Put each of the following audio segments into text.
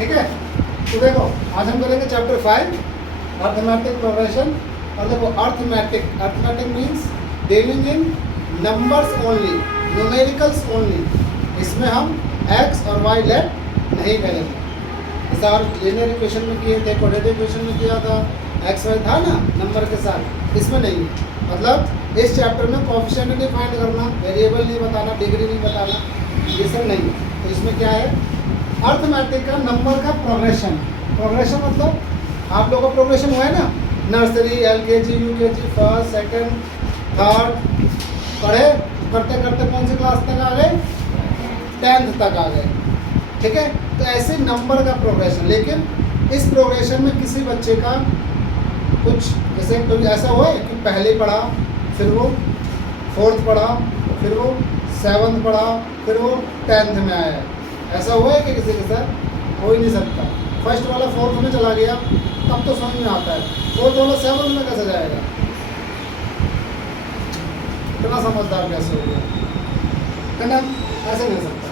ठीक है। तो देखो आज हम करेंगे चैप्टर 5 अर्थमेटिक प्रोग्रेशन। और देखो arithmetic means dealing in numbers only, numericals only. इसमें हम एक्स और वाई लेट नहीं करेंगे। जैसे और लीनियर इक्वेशन में किए थे, क्वाड्रेटिक इक्वेशन में किया था, एक्स वाई था ना नंबर के साथ, इसमें नहीं है। मतलब इस चैप्टर में कोएफिशिएंट नहीं फाइंड करना, वेरिएबल नहीं बताना, डिग्री नहीं बताना, ये सब नहीं है। तो इसमें क्या है, अर्थमेटिक का नंबर का प्रोग्रेशन। प्रोग्रेशन मतलब आप लोगों का प्रोग्रेशन हुआ है ना, nursery, LKG, UKG, first, second, third पढ़े, करते करते कौन सी क्लास तक आ गए, 10th तक आ गए। ठीक है। तो ऐसे नंबर का प्रोग्रेशन, लेकिन इस प्रोग्रेशन में किसी बच्चे का कुछ जैसे कोई ऐसा हुआ है कि पहले पढ़ा, फिर वो 4th पढ़ा, फिर वो 7th पढ़ा, फिर वो 10th में आया, ऐसा हुआ है कि किसी के साथ? हो ही नहीं सकता। फर्स्ट वाला 4th में चला गया तब तो समझ में आता है, 4th वाला 7th में कैसे जाएगा? इतना समझदार कैसे हो गया है ना? ऐसे नहीं हो सकता।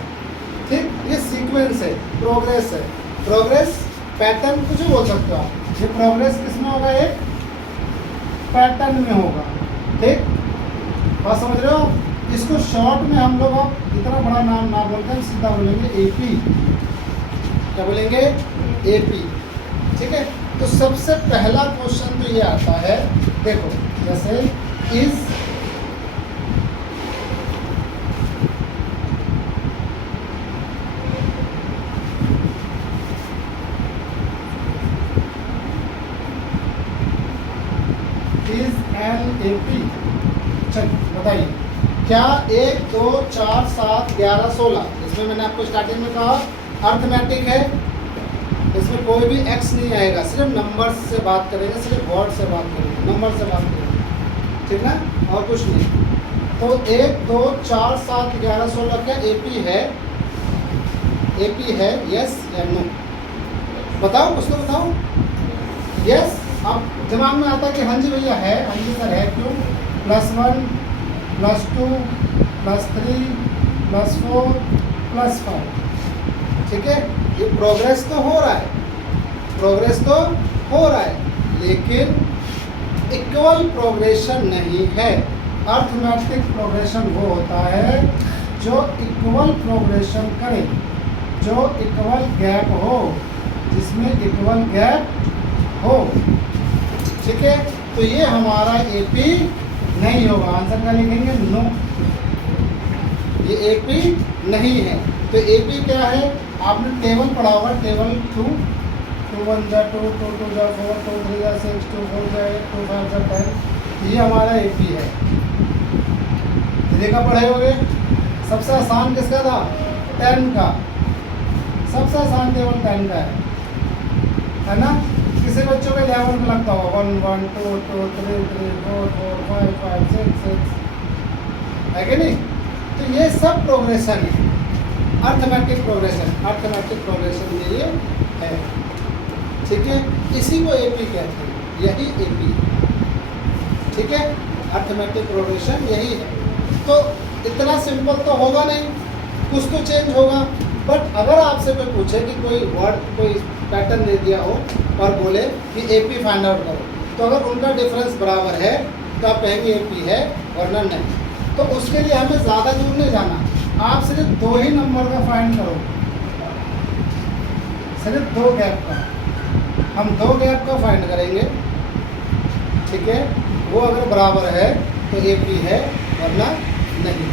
ठीक, ये सीक्वेंस है, प्रोग्रेस है। प्रोग्रेस पैटर्न कुछ भी बोल सकते हो आप। ये प्रोग्रेस किसमें होगा? एक पैटर्न में होगा। ठीक, बात समझ रहे हो? इसको शॉर्ट में हम लोग अब इतना बड़ा नाम ना बोलते हैं, सीधा बोलेंगे एपी। क्या बोलेंगे? एपी। ठीक है। तो सबसे पहला क्वेश्चन तो ये आता है, देखो जैसे इज एन ए पी। चलिए बताइए, क्या 1 2 4 7 11 16, इसमें मैंने आपको स्टार्टिंग में कहा अर्थमेटिक है, इसमें कोई भी एक्स नहीं आएगा, सिर्फ नंबर से बात करेंगे, सिर्फ वर्ड से बात करेंगे, नंबर से बात करेंगे। ठीक ना, और कुछ नहीं। तो 1 2 4 7 11 16 क्या एपी है? एपी है, यस या नो? बताओ, कुछ तो बताओ। यस, अब दिमाग में आता है कि हाँ जी भैया है, हाँ जी सर है। क्यों? +1 +2 +3 +4 +5। ठीक है, ये प्रोग्रेस तो हो रहा है, प्रोग्रेस तो हो रहा है, लेकिन इक्वल प्रोग्रेशन नहीं है। अर्थमेटिक प्रोग्रेशन वो होता है जो इक्वल प्रोग्रेशन करे, जो इक्वल गैप हो, जिसमें इक्वल गैप हो। ठीक है, तो ये हमारा एपी नहीं होगा। आंसर क्या लिखेंगे? नो, ये एपी नहीं है। तो एपी क्या है? आपने टेबल पढ़ा होगा, टेबल 2 2 1 जा 2 2 2 जा 4 2 3 जा 6 2 4 जा 8 2 5 जा 10। ये हमारा एपी है। देखा पढ़े होगे। सबसे आसान किसका था? 10 का। सबसे आसान टेबल 10 का है ना? किसी बच्चों के 11 में लगता होगा 1 1 2 2 3 3 4 4 5 5 6 6, है कि नहीं? तो ये सब प्रोग्रेशन है, अर्थमेटिक प्रोग्रेशन। अर्थमेटिक प्रोग्रेशन ये है। ठीक है, इसी को एपी कहते हैं, यही एपी। ठीक है, अर्थमेटिक प्रोग्रेशन यही है। तो इतना सिंपल तो होगा नहीं, कुछ तो चेंज होगा। बट अगर आपसे कोई पूछे कि कोई वर्ड, कोई पैटर्न दे दिया हो और बोले कि एपी फाइंड आउट करो, तो अगर उनका डिफरेंस बराबर है तो आप कहेंगे एपी है, वरना नहीं। तो उसके लिए हमें ज़्यादा दूर नहीं जाना, आप सिर्फ 2 ही नंबर का फाइंड करो, सिर्फ 2 गैप का। हम 2 गैप का फाइंड करेंगे। ठीक है, वो अगर बराबर है तो एपी है, वरना नहीं।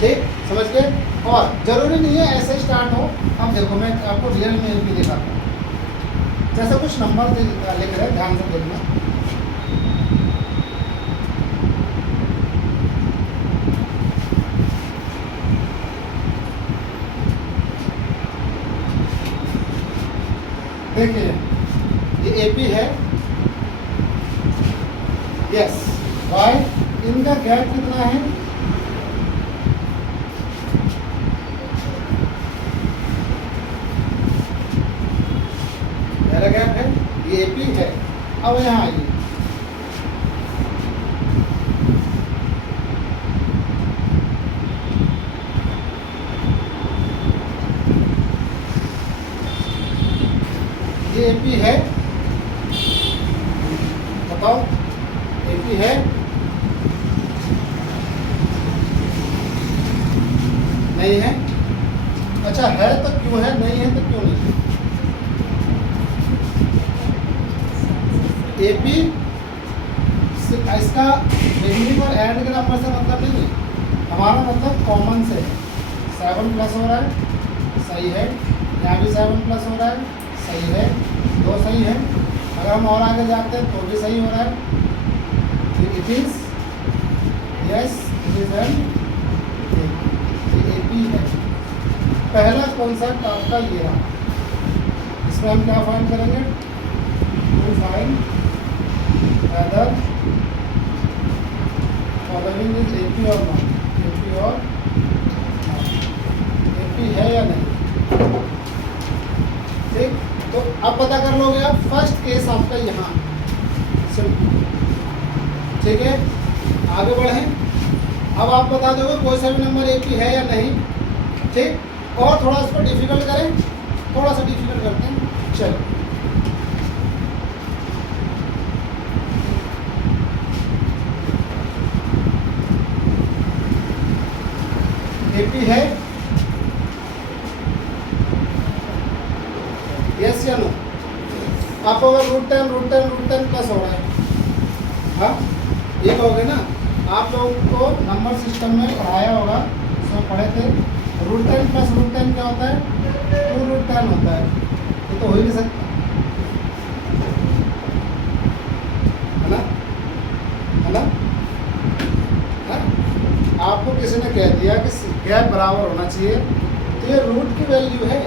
ठीक, समझ गए? और ज़रूरी नहीं है ऐसे स्टार्ट हो। अब देखो मैं आपको रियल में एपी दिखाता हूँ। जैसे कुछ नंबर लिख रहे हैं, ध्यान से देखना। देखिए ये एपी है, यस। वाई, इनका गैप कितना है? पहला गैप है, ये एपी है। अब यहाँ आइए, ये एपी है, बताओ एपी है? नहीं है? अच्छा है तो क्यों है, नहीं है तो क्यों नहीं? एपी इसका बिगनिंग और एंड के नंबर से मतलब नहीं है, हमारा मतलब कॉमन से है। 7 प्लस हो रहा है, सही है। यहाँ भी 7 प्लस हो रहा है, सही है, 2 सही है। अगर हम और आगे जाते हैं तो भी सही हो रहा है। It is yes, it is an AP है। पहला कॉन्सेप्ट आपका ये रहा। इसमें हम क्या फाइंड करेंगे? To find whether following is AP or not, AP और एपी है या नहीं। ठीक, तो अब पता कर लोगे आप। फर्स्ट केस आपका यहाँ, ठीक है। आगे बढ़ें। अब आप बता दोगे कोई सा भी नंबर एपी है या नहीं। ठीक, और थोड़ा इसको डिफिकल्ट करें, थोड़ा सा डिफिकल्ट करते हैं। चलो, एपी है, यस या नो? आप अगर रूट 10 प्लस हो रहा है, हाँ ये कहोगे ना। आप लोगों को नंबर सिस्टम में पढ़ाया होगा, उसमें पढ़े थे रूट 10 प्लस रूट 10 क्या होता है? 2 रूट 10 होता है। ये तो हो ही नहीं सकता, है ना, है ना? है? आपको किसी ने कह दिया कि गैप बराबर होना चाहिए, तो ये रूट की वैल्यू है।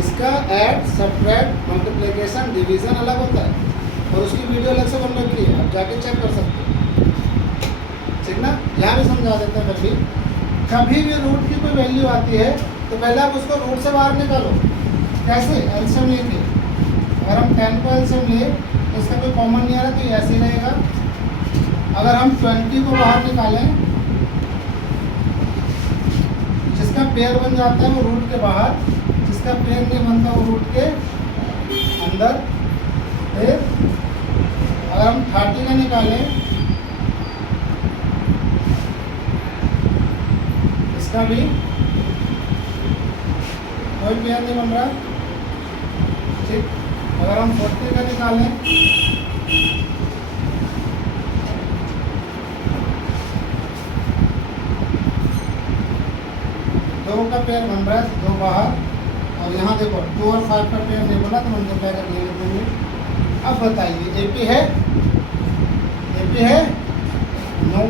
इसका ऐड, सब्ट्रैक्ट, मल्टीप्लिकेशन, डिवीज़न अलग होता है और उसकी वीडियो अलग से बन रखी है, आप जाके चेक कर सकते हो। ठीक ना? यहाँ भी समझा देते हैं। फिर भी कभी भी रूट की कोई वैल्यू आती है तो पहले आप उसको रूट से बाहर निकालो। कैसे? एलसीएम लेके। अगर हम 10 को एलसीएम ले तो इसका कोई कॉमन नहीं आ रहा, तो ये ऐसे ही रहेगा। अगर हम 20 को बाहर निकालें, जिसका पेयर बन जाता है वो रूट के बाहर, जिसका पेयर नहीं बनता वो रूट के अंदर। फिर अगर हम 30 का निकालें, इसका भी कोई पेयर नहीं बन रहा। ठीक, अगर हम 40 का निकालें, दो का पेयर बन रहा है, 2 बाहर, और यहाँ देखो 2 और 5 का पेयर नहीं बना तो मल्टीप्लाई करके लिख देंगे। अब बताइए एपी है? एपी है? नो।